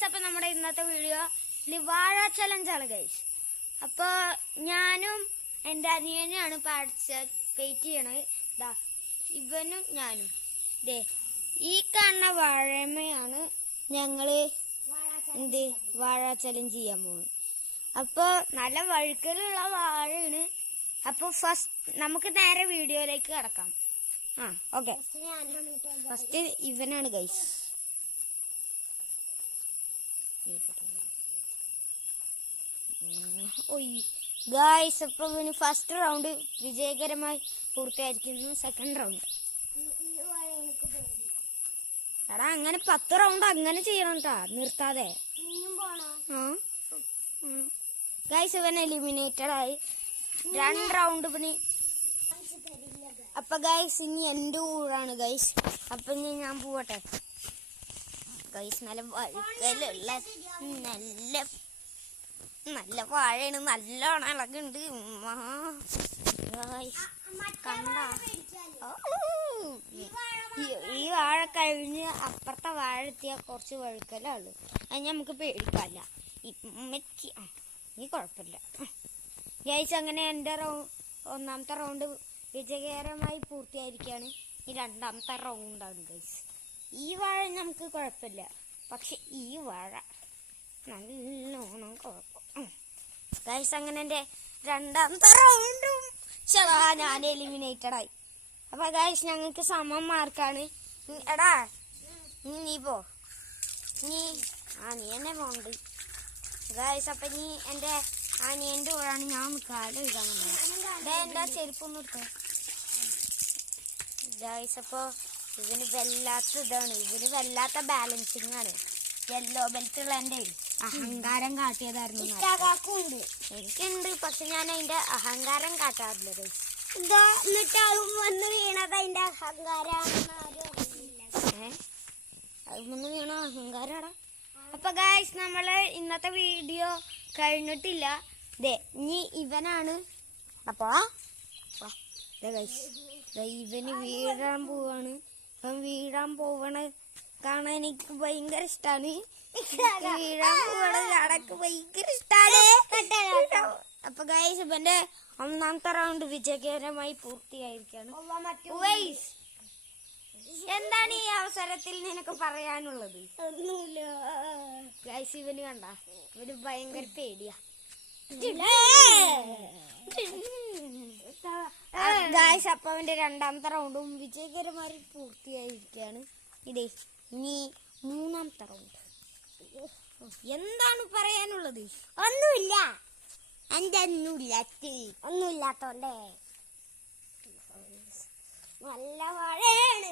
Guys, അപ്പൊ നമ്മുടെ ഇന്നത്തെ വീഡിയോ വാഴ ചലഞ്ചാണ് ഗൈസ്. അപ്പൊ ഞാനും എൻ്റെ അനിയനാണ് പാർട്ടിസിപ്പേറ്റ് ചെയ്യണത്. ഇതാ ഇവനും ഞാനും. ദേ ഈ കാണുന്ന വാഴമയാണ് ഞങ്ങള് വാഴ ചലഞ്ച് ചെയ്യാൻ പോകുന്നത്. അപ്പൊ നല്ല വഴുക്കലുള്ള വാഴയാണ്. അപ്പൊ ഫസ്റ്റ് നമുക്ക് നേരെ വീഡിയോയിലേക്ക് കിടക്കാം. ഓക്കെ, ഫസ്റ്റ് ഇവനാണ് ഗൈസ്. ഗൈസ്, അപ്പൊ ഇവന് ഫസ്റ്റ് റൗണ്ട് വിജയകരമായി പൂർത്തിയായിരിക്കുന്നു. സെക്കൻഡ് റൗണ്ട് എടാ അങ്ങനെ 10 റൗണ്ട് അങ്ങനെ ചെയ്യണം കേട്ടാ, നിർത്താതെ. ഗൈസ്, ഇവൻ എലിമിനേറ്റഡ് ആയി. 2 റൗണ്ട് ഇവന്. അപ്പൊ ഗൈസ് ഇനി എന്റെ ഊഴാണ് ഗൈസ്. അപ്പൊ ഇനി ഞാൻ പോവട്ടെ ഗൈസ്. നല്ല വഴുക്കലുള്ള നല്ല വാഴയാണ്, നല്ലോണം ഇളകുണ്ട്. കണ്ട ഈ വാഴ കഴിഞ്ഞ് അപ്പുറത്തെ വാഴ എത്തിയ കുറച്ച് വഴുക്കലുള്ളു. അത് നമുക്ക് പേടിക്കാല്ല. ഈ കുഴപ്പമില്ല ഗൈസ്. അങ്ങനെ എൻ്റെ ഒന്നാമത്തെ റൗണ്ട് വിജയകരമായി പൂർത്തിയായിരിക്കുകയാണ്. ഈ 2ാമത്തെ റൗണ്ടാണ് ഗൈസ്. ഈ വാഴ നമുക്ക് കുഴപ്പമില്ല, പക്ഷെ ഈ വാഴ നല്ലോണം കുഴപ്പം ഗൈസ്. അങ്ങനെ എൻ്റെ 2ാമത്തെ റൗണ്ടും ഞാൻ എലിമിനേറ്റഡ് ആയി. അപ്പൊ ഗൈസ് ഞങ്ങൾക്ക് സമം മാർക്കാണ്. എടാ നീ പോ, നീ എന്നെ പോണ്ട് ഗൈസ്. അപ്പൊ നീ എൻ്റെ അനിയൻ്റെ കൂടാണ് ഞാൻ കാലം ഇടാൻ വന്നത്. എൻ്റെ ചെരുപ്പൊന്നും എടുത്തോ ഗൈസ്. അപ്പൊ ഇവന് വല്ലാത്ത ബാലൻസിങ് ആണ്. യെല്ലോ ബെൽറ്റ് ഉള്ള എൻ്റെ അഹങ്കാരം കാട്ടിയതായിരുന്നു. എനിക്കുണ്ട്, പക്ഷെ ഞാൻ അതിന്റെ അഹങ്കാരം കാട്ടാറില്ല ഗൈസ്. എന്നിട്ടാവും വന്ന് വീണത് അതിന്റെ അഹങ്കാരം. വന്ന് വീണ അഹങ്കാരാടാ. അപ്പൊ ഗൈസ് നമ്മള് ഇന്നത്തെ വീഡിയോ കഴിഞ്ഞിട്ടില്ല. ഇനി ഇവനാണ്. അപ്പൊ ഇവന് വീഴാൻ പോവാണ്. ഇവൻ വീഴാൻ പോവണ കാണാൻ എനിക്ക് ഭയങ്കര ഇഷ്ടാണ്. വീഴാൻ പോവണ കാണാൻ ഭയങ്കര ഇഷ്ടാണ്. അപ്പൊ ഗൈസ് ഇവന്റെ 1ാമത്തെ റൗണ്ട് വിജയകരമായി പൂർത്തിയായിരിക്കാണ്. എന്താണ് ഈ അവസരത്തിൽ നിനക്ക് പറയാനുള്ളത്? ഒന്നുമില്ല ഗൈസ്. ഇവന് കണ്ട, ഇവന് ഭയങ്കര പേടിയാ ഗൈസ്. അപ്പൊ അവന്റെ 2ാമത്തെ റൗണ്ടും വിജയകരമായി പൂർത്തിയായിരിക്കാണ്. ഇനി 3ാമത്തെ റൗണ്ട്. എന്താണ് പറയാനുള്ളത്? ഒന്നുമില്ല, ഒന്നുമില്ലാത്തോണ്ടേ. നല്ല വാഴയാണ്.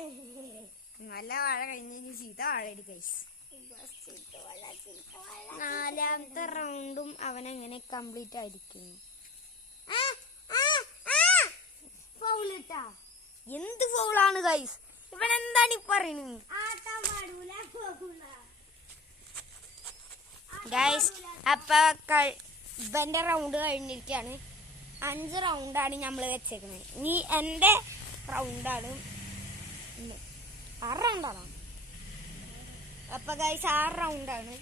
നല്ല വാഴ കഴിഞ്ഞ ചീത്ത വാഴ ഗൈസ്. 4ാമത്തെ റൗണ്ടും അവനെങ്ങനെ കംപ്ലീറ്റ് ആയിരിക്കുന്നു. എന്ത് ഫൗളാണ് ഗൈസ്? ഇവൻ എന്താണ് ഈ പറയുന്നത് ഗൈസ്? അപ്പൊ ഇവന്റെ റൗണ്ട് കഴിഞ്ഞിരിക്കാണ്. 5 റൗണ്ടാണ് നമ്മൾ വെച്ചേക്കുന്നത്. ഇനി എന്റെ റൗണ്ടാണ് 6 റൗണ്ടാണ്. അപ്പൊ ഗൈസ് 6 റൗണ്ടാണ്.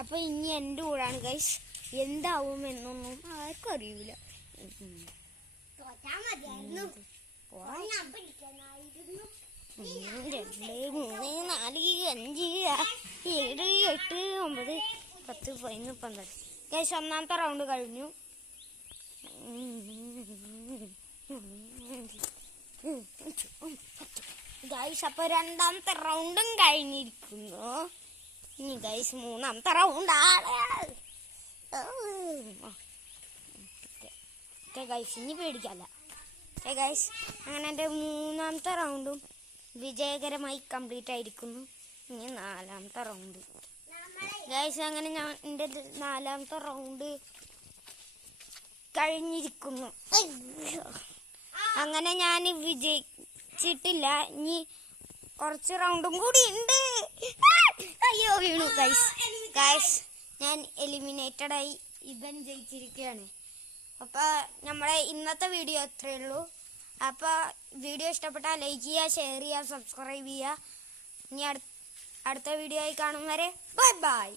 അപ്പൊ ഇനി എന്റെ കൂടാണ് ഗൈസ്. എന്താവും എന്നൊന്നും ആർക്കും അറിയൂല. 1 2 3 4 5 6 7 8 9 10 11 12 ഗൈസ് 1ാമത്തെ റൗണ്ട് കഴിഞ്ഞു. ഗൈസ് അപ്പൊ 2ാമത്തെ റൗണ്ടും കഴിഞ്ഞിരിക്കുന്നു. ഇനി ഗൈസ് 3ാമത്തെ റൗണ്ടാണ്. ഗൈസ് ഇനി പേടിക്കല്ല ഗൈസ്. അങ്ങനെ എൻ്റെ 3ാമത്തെ റൗണ്ടും വിജയകരമായി കംപ്ലീറ്റ് ആയിരിക്കുന്നു. ഇനി 4ാമത്തെ റൗണ്ട് ഗൈസ്. അങ്ങനെ ഞാൻ എൻ്റെ 4ാമത്തെ റൗണ്ട് കഴിഞ്ഞിരിക്കുന്നു. അങ്ങനെ ഞാൻ വിജയിച്ചിട്ടില്ല. ഇനി കുറച്ച് റൗണ്ടും കൂടി ഉണ്ട്. അയ്യോ വീണു ഗൈസ്. ഞാൻ എലിമിനേറ്റഡ് ആയി. ഇവൻ ജയിച്ചിരിക്കുകയാണ്. അപ്പൊ നമ്മുടെ ഇന്നത്തെ വീഡിയോ അത്രയേ ഉള്ളൂ. അപ്പൊ വീഡിയോ ഇഷ്ടപ്പെട്ടാൽ ലൈക്ക് ചെയ്യുക, ഷെയർ ചെയ്യുക, സബ്സ്ക്രൈബ് ചെയ്യുക. ഇനി അടുത്ത വീഡിയോ ആയി കാണും വരെ ബൈ ബൈ.